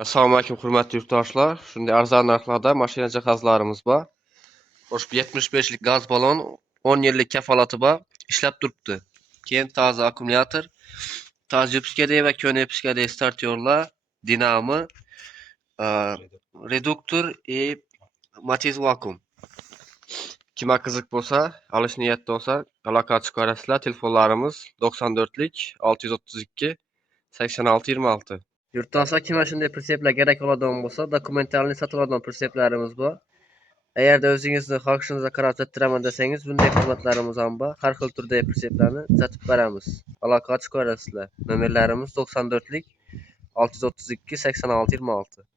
Assalomu alaykum hurmatli yurtdoshlar. Shunday arzon narxlarda mashina jihozlarimiz bor. Xo'sh, 75 lik gaz balon 10 yillik kafolati bor, ishlab turibdi. Keyin toza akkumulyator, toza yupskadek va ko'na yupskadek startyorlar, dinamo, reduktor и matiz vakuum. Kimga qiziq bo'lsa, olish niyatda bo'lsa, aloqa chiqarasizlar. Telefonlarimiz 94 lik 632 86 26. Yurtdoshlar kimga shunday pritseplar kerak bo'ladigan bo'lsa, dokumentalni sotib oladigan pritseplarimiz bor. Agarda o'zingizni xohishingizga qarab zattiraman desangiz, bunday xizmatlarimiz ham bor. Har xil turdagi pritseplarni sotib beramiz. Aloqa chiqarasizlar. Nomerlarimiz 94 lik 632 86 26.